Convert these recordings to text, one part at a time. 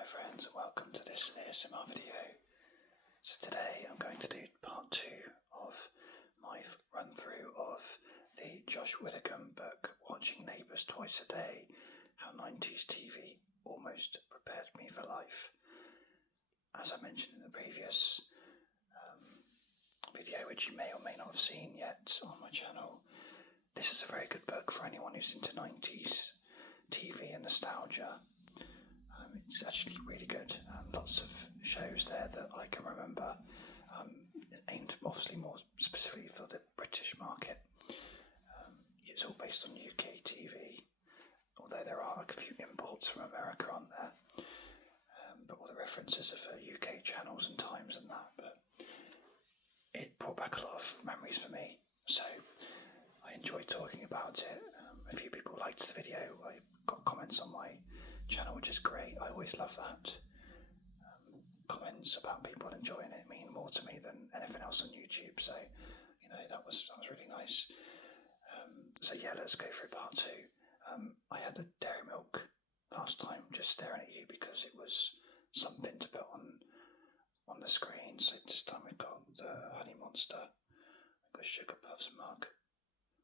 my friends, and welcome to this ASMR video. So today I'm going to do part 2 of my run through of the Josh Widdicombe book, Watching Neighbours Twice a Day, How 90s TV Almost Prepared Me for Life. As I mentioned in the previous video, which you may or may not have seen yet on my channel, this is a very good book for anyone who's into 90s TV and nostalgia. It's actually really good. Lots of shows there that I can remember, aimed obviously more specifically for the British market. It's all based on UK TV, although there are a few imports from America on there, but all the references are for UK channels and times and that. But it brought back a lot of memories for me, so I enjoyed talking about it. A few people liked the video. I got comments on my channel, which is great. I always love that. Comments about people enjoying it mean more to me than anything else on YouTube, so that was really nice. So yeah, let's go through part 2. I had the dairy milk last time, just staring at you because it was something to put on the screen. So this time we've got the Honey Monster, we've got Sugar Puffs mug,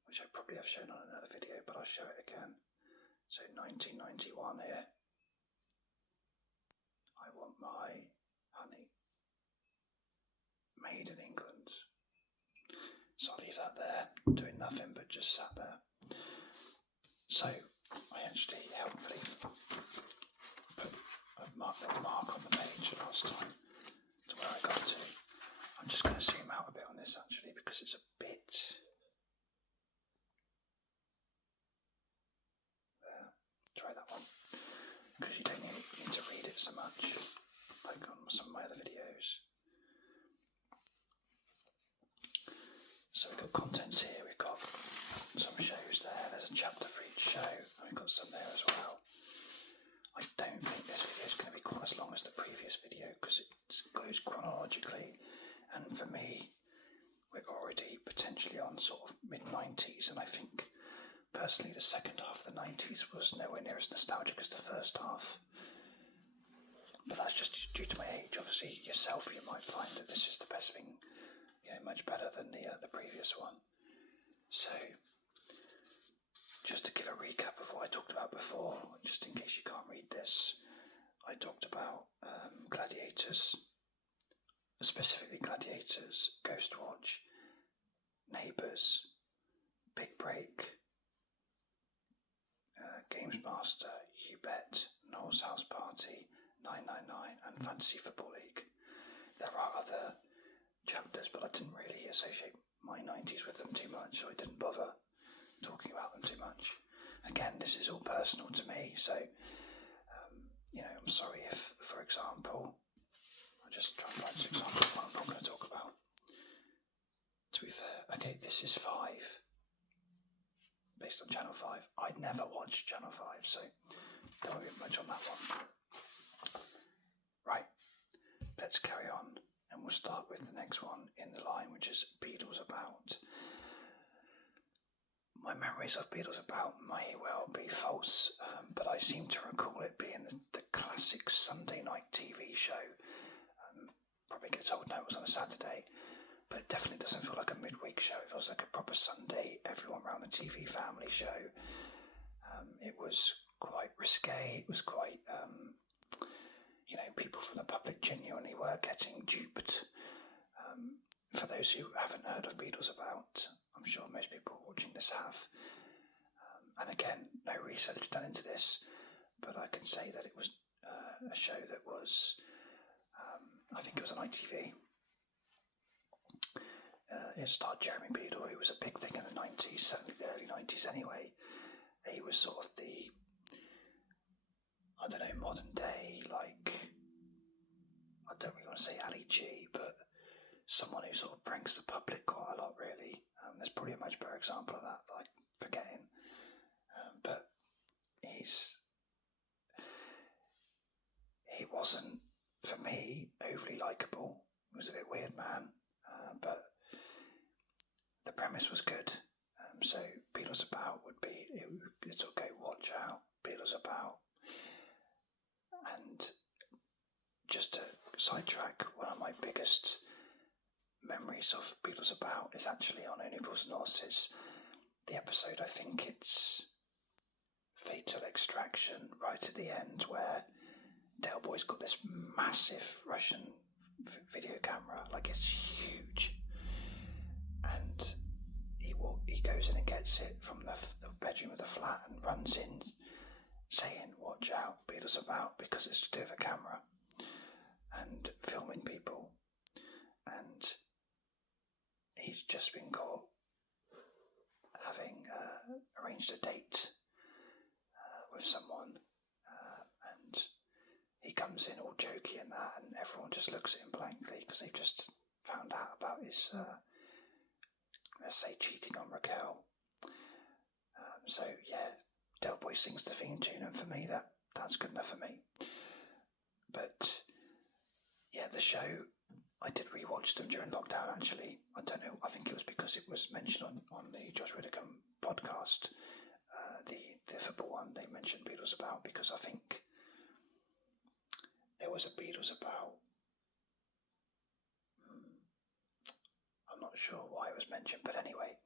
which I probably have shown on another video, but I'll show it again. So 1991 here. I want my honey made in England. So I'll leave that there, doing nothing but just sat there. So I actually helpfully put a little mark on the page last time to where I got to. I'm just going to zoom out a bit on this actually because it's a bit... Try that one, because you don't need to read it so much like on some of my other videos. So we've got contents here, we've got some shows there, there's a chapter for each show, and we've got some there as well. I don't think this video is going to be quite as long as the previous video because it goes chronologically, and for me we're already potentially on sort of mid-90s, and I think personally the second half of the 90s was nowhere near as nostalgic as the first half. But that's just due to my age. Obviously yourself, you might find that this is the best thing, much better than the previous one. So just to give a recap of what I talked about before, just in case you can't read this, I talked about Gladiators, specifically Gladiators, Ghostwatch, Neighbours, Big Break, Games Master, You Bet, Noel's House Party, 999 and Fantasy Football League. There are other chapters, but I didn't really associate my 90s with them too much, so I didn't bother talking about them too much. Again, this is all personal to me, so I'm sorry if, for example, I'll just try and find some examples of what I'm not going to talk about. To be fair, okay, this is 5. Based on Channel 5. I'd never watched Channel 5, so don't worry much on that one. Right, let's carry on, and we'll start with the next one in the line, which is Beatles About. My memories of Beatles About may well be false, but I seem to recall it being the classic Sunday night TV show. Probably gets told now it was on a Saturday, but it definitely doesn't feel like a midweek show. It feels like a proper Sunday, everyone around the TV family show. It was quite risque, it was quite, people from the public genuinely were getting duped. For those who haven't heard of Beatles About, I'm sure most people watching this have. And again, no research done into this, but I can say that it was a show that was, I think it was on ITV. It starred Jeremy Beadle, who was a big thing in the 90s, certainly the early 90s anyway. He was sort of the, modern day, I don't really want to say Ali G, but someone who sort of pranks the public quite a lot, really. There's probably a much better example of that I'm forgetting. But he wasn't, for me, overly likeable. He was a bit weird man, but the premise was good. So Beatles About would be, it would go watch out, Beatles About. And just to sidetrack, one of my biggest memories of Beatles About is actually on Neighbours, the episode, I think it's Fatal Extraction, right at the end, where Del Boy's got this massive Russian video camera, like it's huge, and he goes in and gets it from the bedroom of the flat and runs in saying, "Watch out, Beatles About," because it's to do with a camera and filming people, and he's just been caught having arranged a date with someone, and he comes in all jokey and that, and everyone just looks at him blankly because they've just found out about his, let's say, cheating on Raquel. So yeah, Del Boy sings the theme tune, and for me that's good enough for me. But yeah, the show, I did rewatch them during lockdown actually. I don't know, I think it was because it was mentioned on the Josh Widdicombe podcast, the football one. They mentioned Beatles About because I think there was a Beatles About. I'm not sure why it was mentioned, but anyway,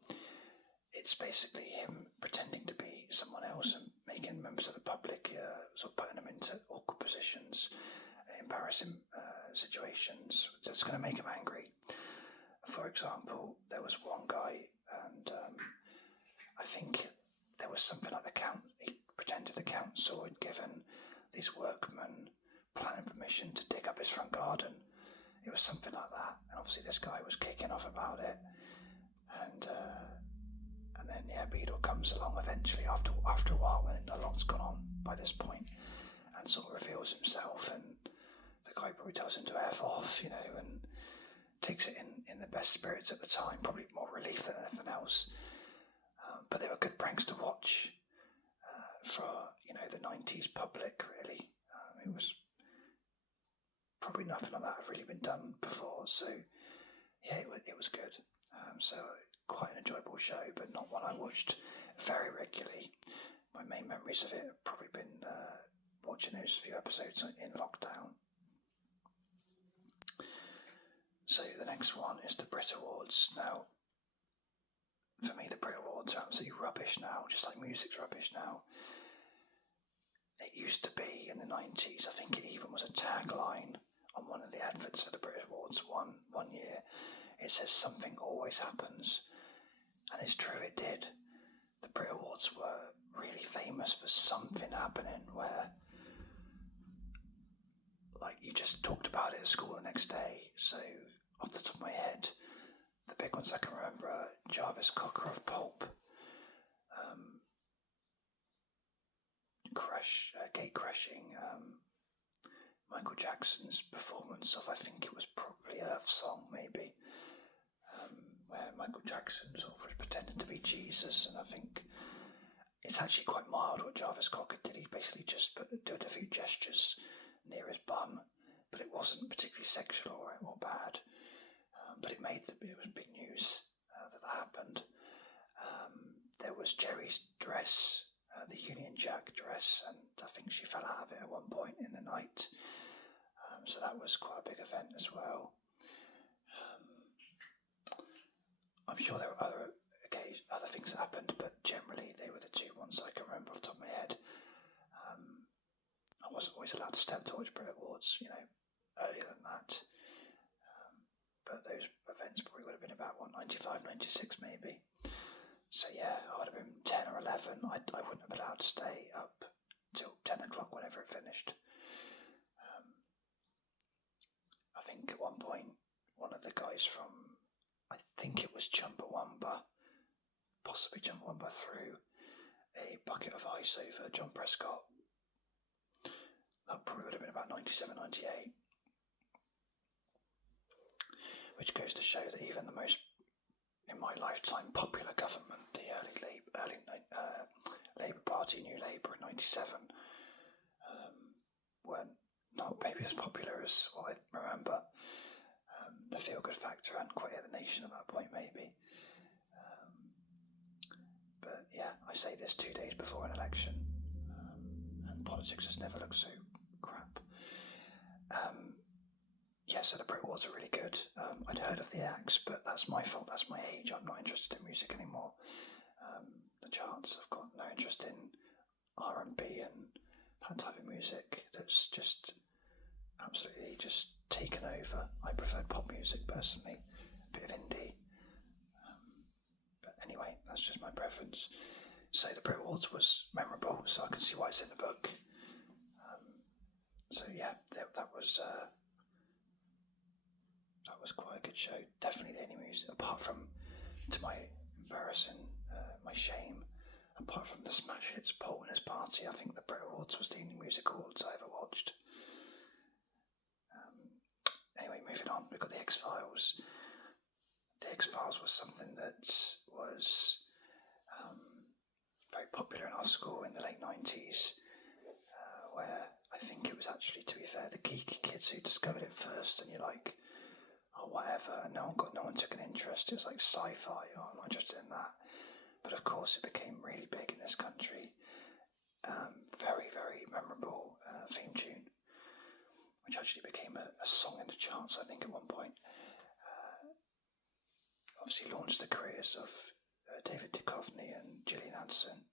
it's basically him pretending to be someone else and making members of the public, sort of putting them into awkward positions, embarrassing situations that's going to make him angry. For example, there was one guy, and I think there was something like he pretended the council had given these workmen planning permission to dig up his front garden. It was something like that, and obviously this guy was kicking off about it, and then Beadle comes along eventually after a while when a lot's gone on by this point, and sort of reveals himself, and the guy probably tells him to F off, and takes it in the best spirits at the time, probably more relief than anything else. But they were good pranks to watch for the 90s public, really. It was probably nothing like that had really been done before, so yeah, it was good. So quite an enjoyable show, but not one I watched very regularly. My main memories of it have probably been watching those few episodes in lockdown. So the next one is the Brit Awards. Now, for me, the Brit Awards are absolutely rubbish now, just like music's rubbish now. It used to be in the 90s, I think it even was a tagline on one of the adverts for the Brit Awards one year. It says, "Something always happens." And it's true, it did. The Brit Awards were really famous for something happening where, like, you just talked about it at school the next day. So, off the top of my head, the big ones I can remember are Jarvis Cocker of Pulp, Gate Crashing, Michael Jackson's performance of, I think it was probably Earth Song, maybe, where Michael Jackson sort of was pretending to be Jesus, and I think it's actually quite mild what Jarvis Cocker did. He basically just did a few gestures near his bum, but it wasn't particularly sexual or bad. But it was big news that happened. There was Jerry's dress, the Union Jack dress, and I think she fell out of it at one point in the night. So that was quite a big event as well. I'm sure there were other things that happened, but generally they were the two ones I can remember off the top of my head. I wasn't always allowed to stand to watch Brit Awards, earlier than that. But those events probably would have been about 95, 96 maybe. So yeah, I would have been 10 or 11. I wouldn't have been allowed to stay up till 10 o'clock whenever it finished. I think at one point, one of the guys from, I think it was Chumbawamba, possibly Chumbawamba, threw a bucket of ice over John Prescott. That probably would have been about 97, 98. Which goes to show that even the most, in my lifetime, popular government, the early Labour Party, New Labour in 97, weren't not maybe as popular as what I remember. The feel-good factor hadn't quite hit the nation at that point, maybe. But yeah, I say this 2 days before an election, and politics has never looked so crap. So the Brit Awards are really good. I'd heard of the acts, but that's my fault, that's my age. I'm not interested in music anymore. The charts, I've got no interest in R&B and that type of music. That's just absolutely just taken over. I preferred pop music personally, a bit of indie. But anyway, that's just my preference. So the Brit Awards was memorable, so I can see why it's in the book. That was quite a good show. Definitely the only music, apart from, to my my shame, apart from the smash hits Paul and his party, I think the Brit Awards was the only music awards I ever watched. Anyway, moving on, we've got the X-Files. The X-Files was something that was very popular in our school in the late 90s, where I think it was actually, to be fair, the geeky kids who discovered it first, and you're like, oh, whatever, and no one took an interest. It was like sci-fi, oh, I'm not interested in that. But of course it became really big in this country. Very, very memorable theme tune, which actually became a song in the charts, I think, at one point. Obviously launched the careers of David Duchovny and Gillian Anderson.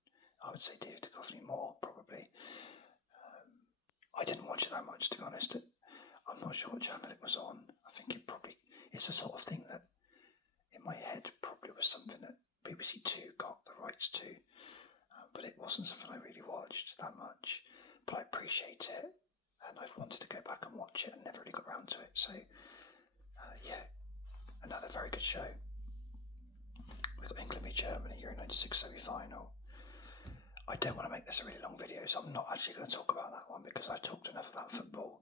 I would say David Duchovny more, probably. I didn't watch it that much, to be honest. I'm not sure what channel it was on. I think it's the sort of thing that, in my head, probably was something that BBC Two got the rights to. But it wasn't something I really watched that much. But I appreciate it, and I've wanted to go back and watch it and never really got around to it. So, another very good show. We've got England v Germany, Euro 96 semi-final. I don't want to make this a really long video, so I'm not actually going to talk about that one because I've talked enough about football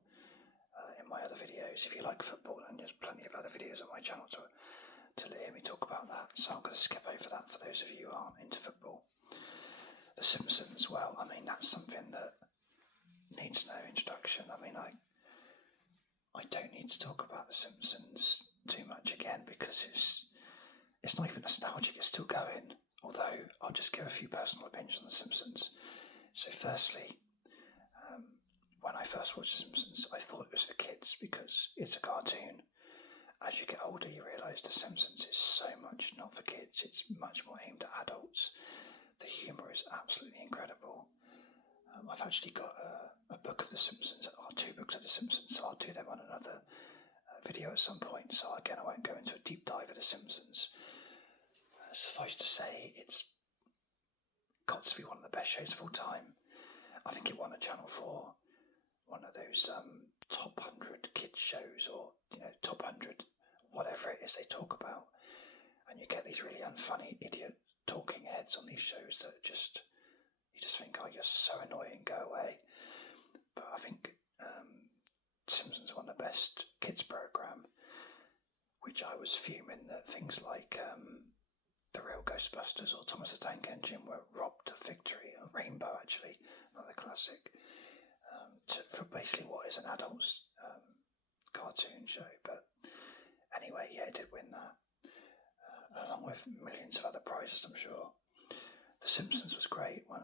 in my other videos. If you like football, then there's plenty of other videos on my channel to hear me talk about that. So I'm going to skip over that for those of you who aren't into football. The Simpsons, well, I mean, that's something that needs no introduction. I mean, I don't need to talk about The Simpsons too much again because it's not even nostalgic, it's still going. Although, I'll just give a few personal opinions on The Simpsons. So firstly, when I first watched The Simpsons, I thought it was for kids because it's a cartoon. As you get older, you realise The Simpsons is so much not for kids, it's much more aimed at adults. The humour is absolutely incredible. I've actually got a book of The Simpsons, or 2 books of The Simpsons, so I'll do them on another video at some point. So again, I won't go into a deep dive of The Simpsons. Suffice to say, it's got to be one of the best shows of all time. I think it won a Channel 4, one of those top 100 kids shows, or top 100 whatever it is they talk about, and you get these really unfunny idiot talking heads on these shows that you just think, oh, you're so annoying, go away. But I think Simpsons won the best kids program, which I was fuming that things like The Real Ghostbusters or Thomas the Tank Engine were robbed of victory. Rainbow, actually, another classic, for basically what is an adult's cartoon show. But anyway, yeah, it did win that, along with millions of other prizes, I'm sure. The Simpsons was great. When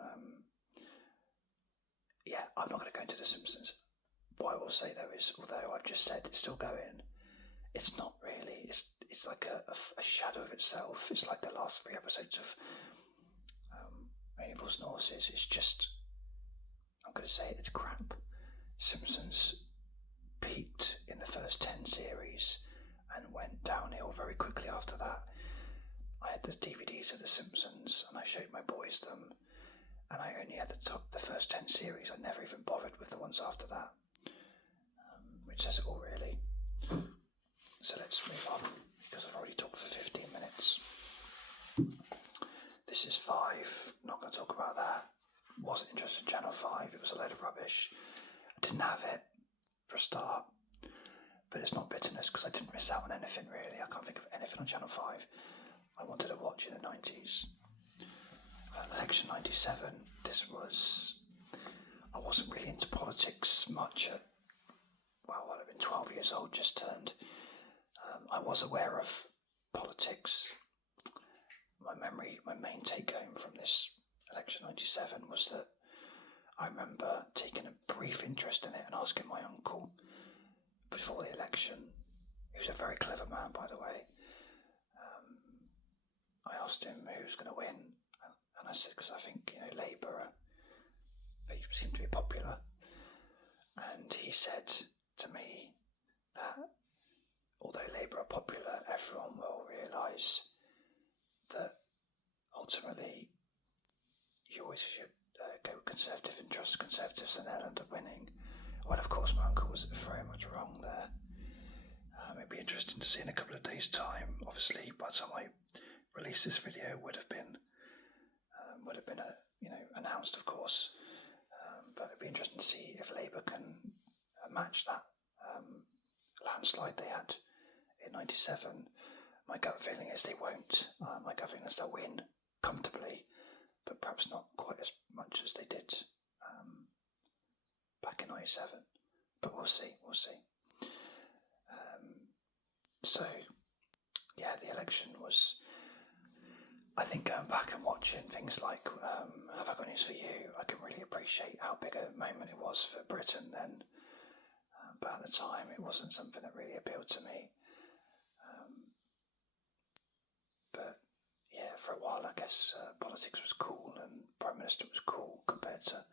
I'm not going to go into The Simpsons. What I will say though is, although I've just said it's still going, it's not really. It's like a shadow of itself. It's like the last 3 episodes of Neighbours and Horses. It's just, I'm going to say it's crap. Simpsons peaked in the first 10 series and went downhill very quickly after that. I had the DVDs of The Simpsons and I showed my boys them, and I only had the first 10 series. I never even bothered with the ones after that, which says it all really. So let's move on, because I've already talked for 15 minutes. This is 5, not going to talk about that. Wasn't interested in Channel 5, it was a load of rubbish. I didn't have it for a start, but it's not bitterness because I didn't miss out on anything really. I can't think of anything on Channel 5 I wanted to watch in the 90s. Election 97, I wasn't really into politics much I'd have been 12 years old, just turned. I was aware of politics. My main take home from this election 97 was that I remember taking a brief interest in it and asking my uncle, before the election. He was a very clever man, by the way. I asked him who was going to win, and I said, because I think, Labour, they seem to be popular. And he said to me that although Labour are popular, everyone will realise that ultimately you always should go Conservative and trust Conservatives, and they'll end up winning. Well, of course, my uncle was very much wrong there. It'd be interesting to see in a couple of days' time. Obviously, by the time I release this video, would have been announced, of course. But it'd be interesting to see if Labour can match that landslide they had in '97. My gut feeling is they won't. My gut feeling is they'll win comfortably, but perhaps not quite as much as they did back in '97. But we'll see. So, yeah, the election was, I think, going back and watching things like Have I Got News For You, I can really appreciate how big a moment it was for Britain then. But at the time, it wasn't something that really appealed to me. But yeah, for a while, I guess politics was cool and Prime Minister was cool compared to,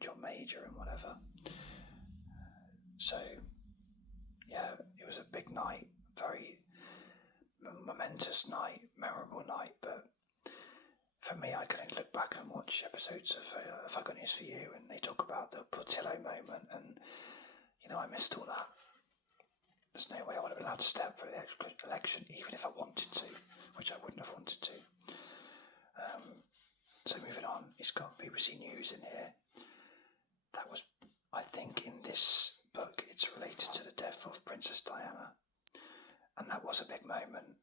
John Major and whatever. So, yeah, it was a big night, very momentous night, memorable night. But for me, I can look back and watch episodes of Have I Got News For You, and they talk about the Portillo moment, and I missed all that. There's no way I would have been allowed to step for the election, even if I wanted to, which I wouldn't have wanted to. So moving on, it's got BBC News in here. That was, I think, in this book, it's related to the death of Princess Diana, and that was a big moment.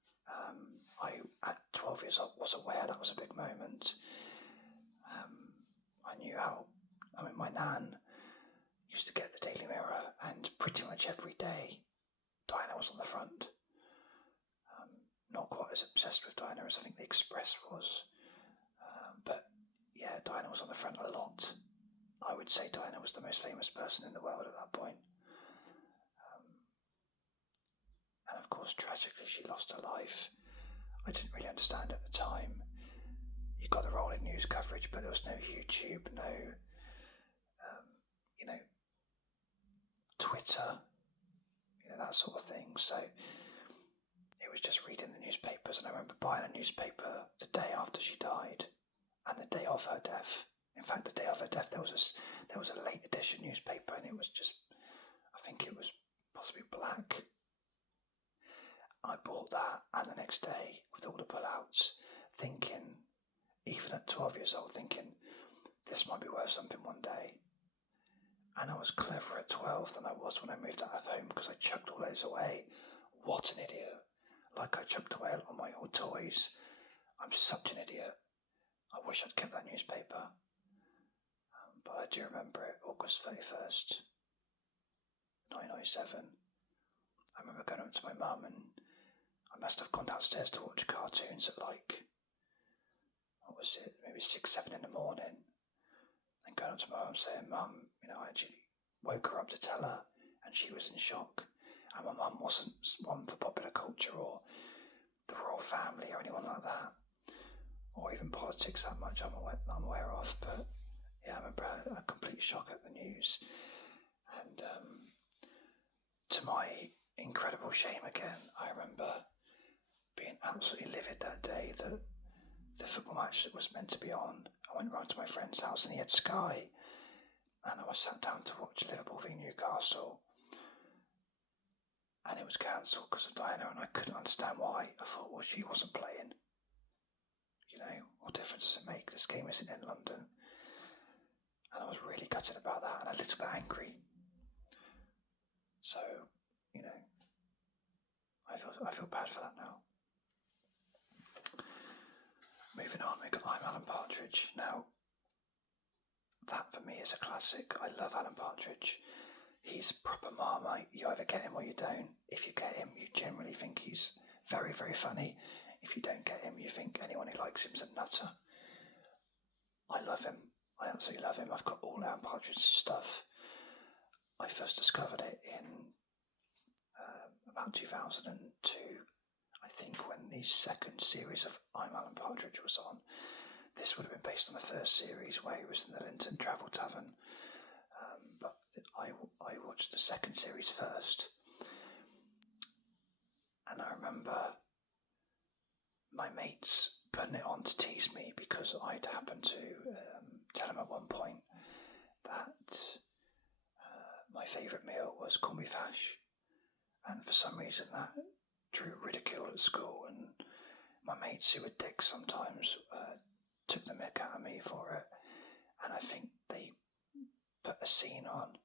I, at 12 years old, was aware that was a big moment. I knew my nan used to get the Daily Mirror, and pretty much every day Diana was on the front. Not quite as obsessed with Diana as I think the Express was, but yeah, Diana was on the front a lot. I would say Diana was the most famous person in the world at that point. And of course, tragically, she lost her life. I didn't really understand at the time. You got the rolling news coverage, but there was no YouTube, no Twitter, that sort of thing. So it was just reading the newspapers, and I remember buying a newspaper the day after she died, and the day of her death. In fact, the day of her death, there was a late edition newspaper, and it was just, I think it was possibly black. I bought that, and the next day, with all the pullouts, thinking, even at 12 years old, thinking, this might be worth something one day. And I was cleverer at 12 than I was when I moved out of home, because I chucked all those away. What an idiot. Like I chucked away a lot of my old toys. I'm such an idiot. I wish I'd kept that newspaper. But I do remember it, August 31st, 1997. I remember going up to my mum, and I must have gone downstairs to watch cartoons at maybe 6, 7 in the morning. And going up to my mum saying, Mum, I actually woke her up to tell her, and she was in shock. And my mum wasn't one for popular culture or the royal family or anyone like that, or even politics that much I'm aware of. But yeah, I remember a complete shock at the news. And to my incredible shame again, I remember being absolutely livid that day that the football match that was meant to be on, I went round to my friend's house and he had Sky, and I was sat down to watch Liverpool v Newcastle, and it was cancelled because of Diana, and I couldn't understand why. I thought, well, she wasn't playing. What difference does it make? This game isn't in London. And I was really gutted about that, and a little bit angry. So, I feel bad for that now. Moving on, we've got I'm Alan Partridge. Now, that for me is a classic. I love Alan Partridge. He's proper Marmite. You either get him or you don't. If you get him, you generally think he's very, very funny. If you don't get him, you think anyone who likes him's a nutter. I love him. I absolutely love him. I've got all Alan Partridge's stuff. I first discovered it in about 2002, I think, when the second series of I'm Alan Partridge was on. This would have been based on the first series where he was in the Linton Travel Tavern, but I watched the second series first. And I remember my mates putting it on to tease me because I'd happened to tell them at one point that my favourite meal was corned beef hash, and for some reason that drew ridicule at school, and my mates, who were dicks sometimes, took the mick out of me for it. And I think they put a scene on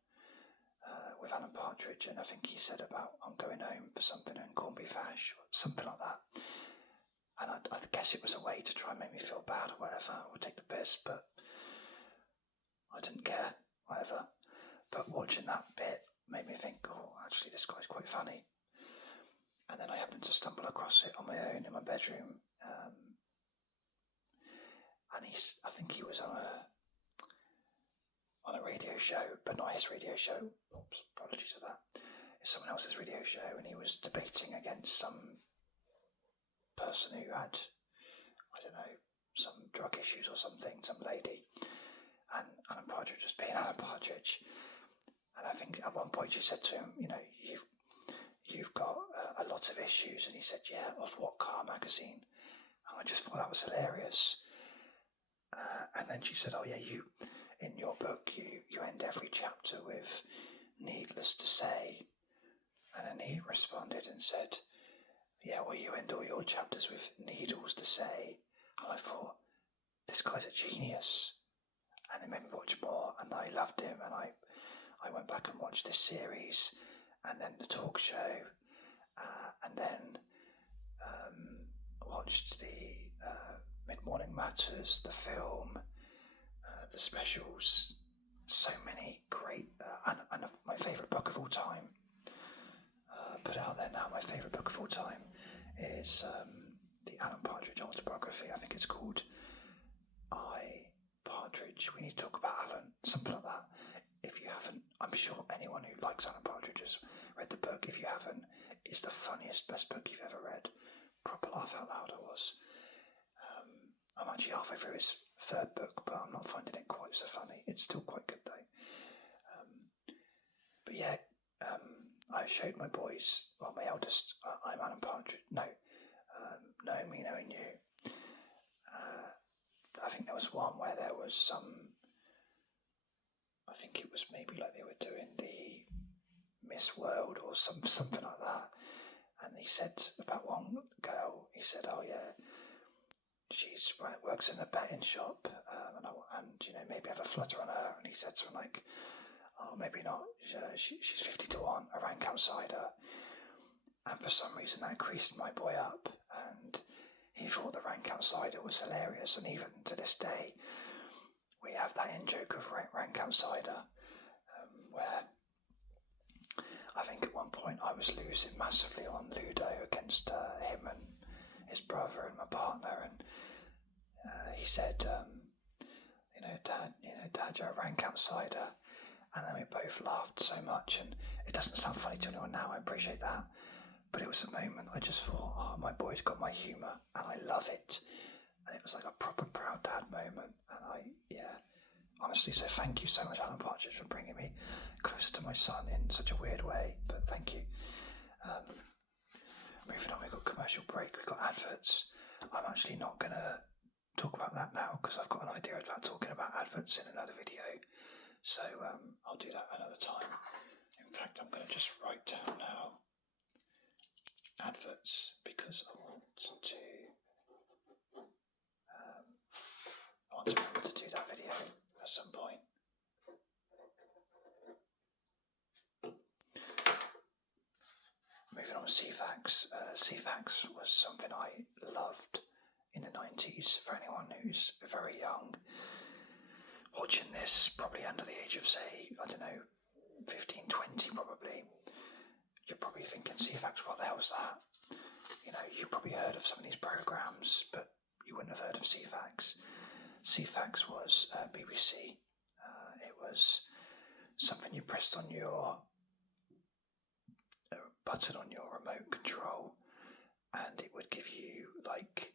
with Alan Partridge, and I think he said about, I'm going home for something and corned beef hash, or something like that. And I guess it was a way to try and make me feel bad or whatever, or take the piss, but I didn't care, whatever. But watching that bit made me think, oh, actually this guy's quite funny. And then I happened to stumble across it on my own in my bedroom, and I think he was on a radio show, but not his radio show. Oops, apologies for that. It's someone else's radio show, and he was debating against some person who had, I don't know, some drug issues or something, some lady, and Alan Partridge was being Alan Partridge. And I think at one point she said to him, you know, you've got a lot of issues, and he said, yeah, of what car magazine? And I just thought that was hilarious. And then she said, oh yeah, you, in your book, you end every chapter with needless to say. And then he responded and said, yeah, well, you end all your chapters with needles to say. And I thought, this guy's a genius. And it made me watch more, and I loved him, and I went back and watched this series, and then the talk show, and then watched the Mid-Morning Matters, the film, the specials, so many great, and my favourite book of all time, put out there now, my favourite book of all time is the Alan Partridge autobiography. I think it's called Partridge, We Need to Talk About Alan, something like that. If you haven't, I'm sure anyone who likes Alan Partridge has read the book. If you haven't, it's the funniest, best book you've ever read. Proper laugh out loud I was. I'm actually halfway through his third book, but I'm not finding it quite so funny. It's still quite good though. But yeah, I showed my boys, well, my eldest, I'm Alan Partridge, Knowing Me, Knowing You. I think there was one where there was I think it was maybe like they were doing the Miss World or something like that. And he said about one girl, he said, oh yeah, she's works in a betting shop, and you know, maybe have a flutter on her. And he said something like, oh, maybe not, she's 50 to 1, a rank outsider. And for some reason that creased my boy up, and he thought the rank outsider was hilarious. And even to this day, we have that in-joke of rank outsider, where I think at one point I was losing massively on Ludo against him and his brother and my partner, and he said, Dad, you're a rank outsider. And then we both laughed so much, and it doesn't sound funny to anyone now, I appreciate that, but it was a moment I just thought, oh, my boy's got my humour, and I love it. And it was like a proper proud dad moment, and honestly, so thank you so much, Alan Partridge, for bringing me closer to my son in such a weird way, but thank you. Moving on, we've got commercial break, we've got adverts. I'm actually not going to talk about that now, because I've got an idea about talking about adverts in another video, so I'll do that another time. In fact, I'm going to just write down now adverts, because I want to remember to do that video at some point. Moving on to CFAX. CFAX was something I loved in the 90s. For anyone who's very young, watching this, probably under the age of, say, 15, 20 probably, you're probably thinking, CFAX, what the hell's that? You probably heard of some of these programmes, but you wouldn't have heard of CFAX. CFAX was BBC. It was something you pressed on your button on your remote control, and it would give you, like,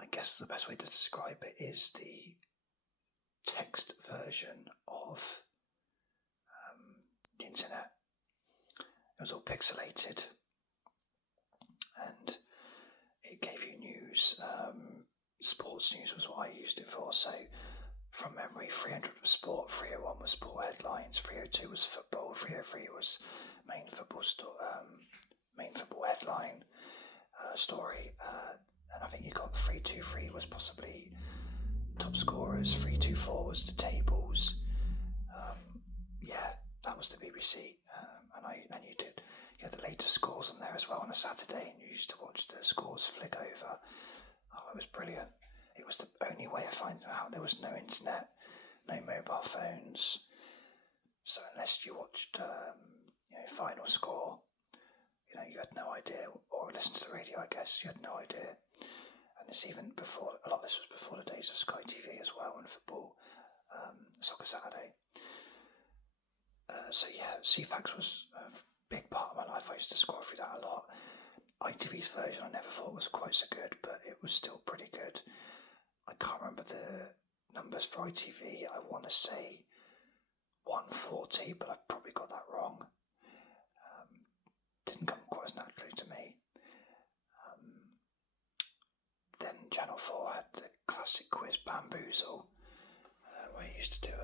I guess the best way to describe it is the text version of the internet. It was all pixelated, and it gave you news. Sports news was what I used it for. So, from memory, 300 was sport, 301 was sport headlines, 302 was football, 303 was main football headline story, and I think you got 323 was possibly top scorers, 324 was the tables. That was the BBC, and you had the latest scores on there as well on a Saturday, and you used to watch the scores flick over. Oh, it was brilliant. It was the only way of finding out. There was no internet, no mobile phones, so unless you watched final score, you had no idea, or listened to the radio, I guess, you had no idea. And it's even before, a lot of this was before the days of Sky TV as well, and football, Soccer Saturday. CFAX was a big part of my life. I used to scroll through that a lot. ITV's version I never thought was quite so good, but it was still pretty good. I can't remember the numbers for ITV. I want to say 140, but I've probably got that wrong. Didn't come quite as naturally to me. Then Channel 4 had the classic quiz Bamboozle, where you used to do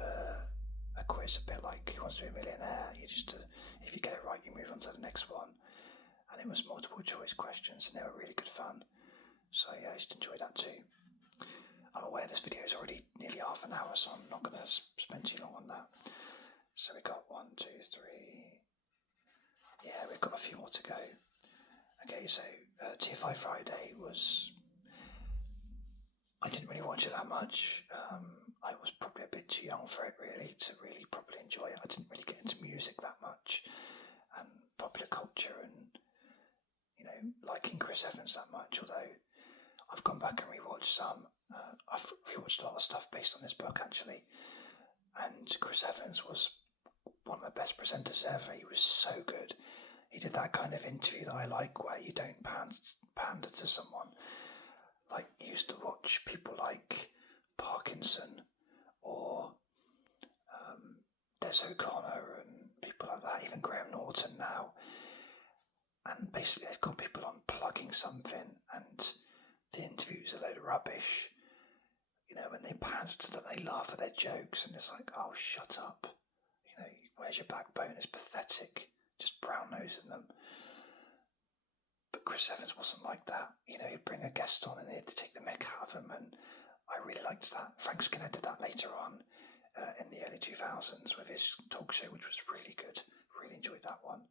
a quiz a bit like Who Wants to Be a Millionaire. If you get it right, you move on to the next one. And it was multiple choice questions, and they were really good fun. So I used to enjoy that too. I'm aware this video is already nearly half an hour, so I'm not going to spend too long on that. So we got 1, 2, 3. Yeah, we've got a few more to go. Okay, so TFI Friday was... I didn't really watch it that much. I was probably a bit too young for it, really, to really properly enjoy it. I didn't really get into music that much, and popular culture, and liking Chris Evans that much. Although I've gone back and rewatched some. I've rewatched a lot of stuff based on this book, actually. And Chris Evans was one of the best presenters ever. He was so good. He did that kind of interview that I like, where you don't pander to someone. Like, you used to watch people like Parkinson or Des O'Connor and people like that, even Graham Norton now. And basically they've got people on plugging something, and the interview's a load of rubbish. When they pander to them, they laugh at their jokes, and it's like, oh, shut up. Where's your backbone? It's pathetic. Just brown-nosing them. But Chris Evans wasn't like that. He'd bring a guest on and he'd take the mick out of them, and I really liked that. Frank Skinner did that later on in the early 2000s with his talk show, which was really good. Really enjoyed that one.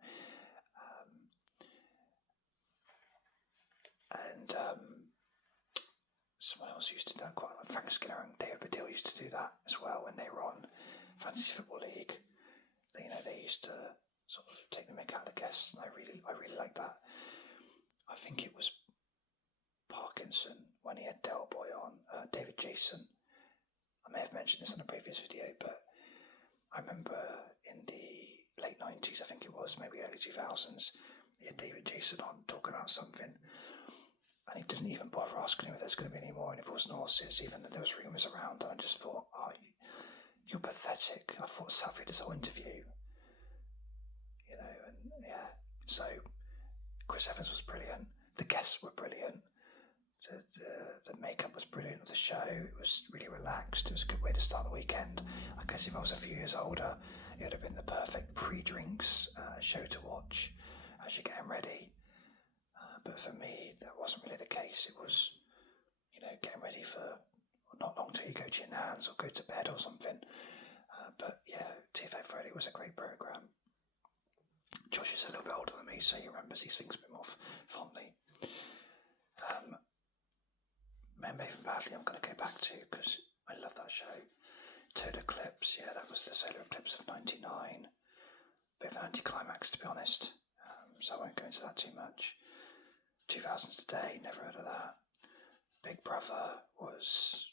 Someone else used to do that quite a lot. Frank Skinner and David Baddiel used to do that as well when they were on Fantasy Football League. They used to sort of take the mick out of the guests, and I really liked that. I think it was Parkinson when he had Del Boy on, David Jason. I may have mentioned this in a previous video, but I remember in the late 90s, I think it was, maybe early 2000s, he had David Jason on talking about something, and he didn't even bother asking him if there's going to be any more Universe and Horses, even though there was rumours around, and I just thought, oh, you're pathetic. I thought sat through this whole interview, and yeah, so Chris Evans was brilliant, the guests were brilliant, the makeup was brilliant of the show. It was really relaxed. It was a good way to start the weekend. I guess if I was a few years older, it would have been the perfect pre-drinks show to watch as you're getting ready. But for me, that wasn't really the case. It was, getting ready for not long till you go to your nans or go to bed or something. But yeah, TFA Friday was a great programme. Josh is a little bit older than me, so he remembers these things a bit more fondly. Remember Even Badly, I'm going to go back to, because I love that show. Total Eclipse, yeah, that was the Solar Eclipse of 99. Bit of an anticlimax, to be honest, so I won't go into that too much. 2000s Today, never heard of that. Big Brother was,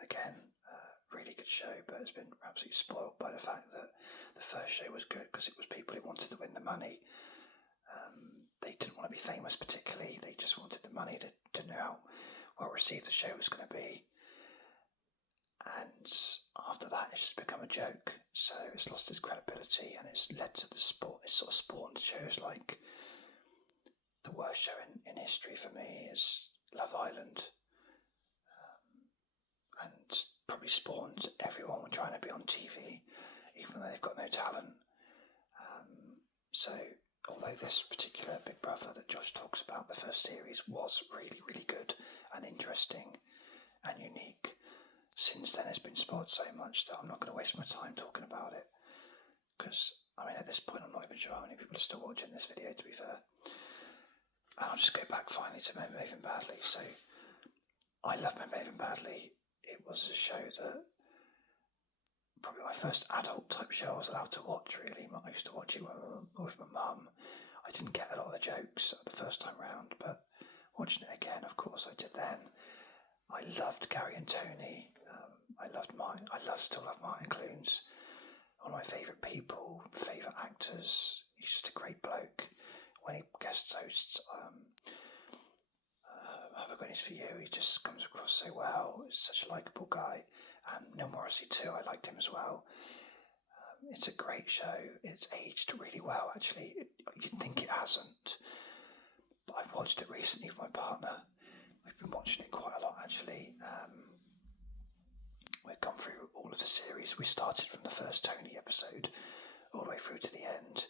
again, a really good show, but it's been absolutely spoilt by the fact that the first show was good because it was people who wanted to win the money. want to be famous particularly. They just wanted the money to know how well received the show was going to be. And after that, it's just become a joke. So it's lost its credibility, and it's led to the sport. It's sort of spawned shows like the worst show in history for me is Love Island, and probably spawned everyone trying to be on TV, even though they've got no talent. So although this particular Big Brother that Josh talks about, the first series, was really, really good and interesting and unique, since then it's been spoiled so much that I'm not going to waste my time talking about it, because, I mean, at this point I'm not even sure how many people are still watching this video, to be fair. And I'll just go back finally to Men Behaving Badly. So I love Men Behaving Badly. It was a show that, probably my first adult type show I was allowed to watch, really. I used to watch it with my mum. I didn't get a lot of the jokes the first time round, but watching it again, of course I did then. I loved Gary and Tony. Still love Martin Clunes. One of my favourite people, favourite actors. He's just a great bloke. When he guest hosts Have I Got News For You, he just comes across so well. He's such a likeable guy. And Neil Morrissey too, I liked him as well. It's a great show. It's aged really well, actually. You'd think it hasn't, but I've watched it recently with my partner. We've been watching it quite a lot, actually. We've gone through all of the series. We started from the first Tony episode all the way through to the end,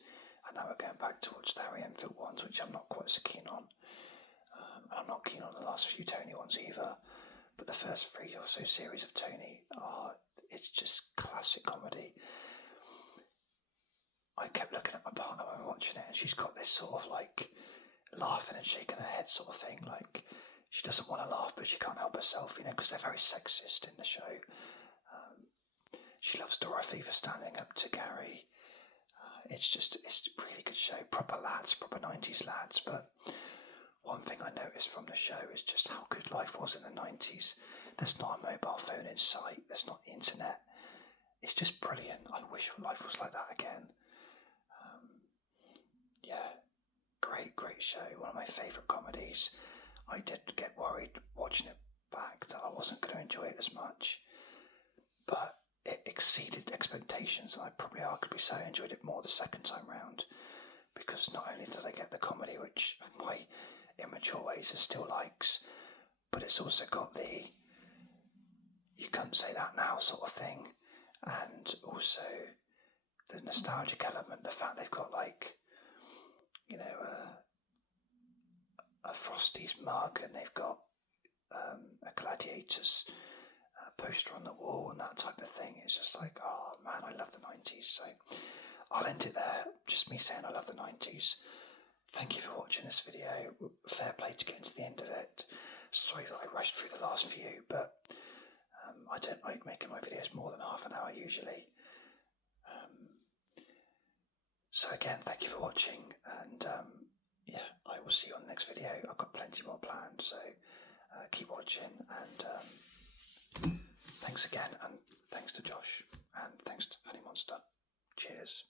and now we're going back to watch the Harry Enfield ones, which I'm not quite so keen on. And I'm not keen on the last few Tony ones either. But the first 3 or so series of Tony it's just classic comedy. I kept looking at my partner when we were watching it, and she's got this sort of like laughing and shaking her head sort of thing. Like, she doesn't want to laugh, but she can't help herself, because they're very sexist in the show. She loves Dorothy for standing up to Gary. It's a really good show. Proper lads, proper 90s lads. But one thing I noticed from the show is just how good life was in the 90s. There's not a mobile phone in sight. There's not the internet. It's just brilliant. I wish life was like that again. Great show. One of my favourite comedies. I did get worried watching it back that I wasn't going to enjoy it as much, but it exceeded expectations, and I probably arguably say I enjoyed it more the second time round, because not only did I get the comedy, which my immature ways are still likes, but it's also got the you can't say that now sort of thing, and also the nostalgic element, the fact they've got like, a Frosty's mug, and they've got a Gladiators poster on the wall and that type of thing. It's just like, oh man, I love the 90s. So I'll end it there, just me saying I love the 90s. Thank you for watching this video. Fair play to getting to the end of it. Sorry that I rushed through the last few, but I don't like making my videos more than half an hour usually. So again, thank you for watching, and I will see you on the next video. I've got plenty more planned, so keep watching, and thanks again, and thanks to Josh, and thanks to Honey Monster. Cheers.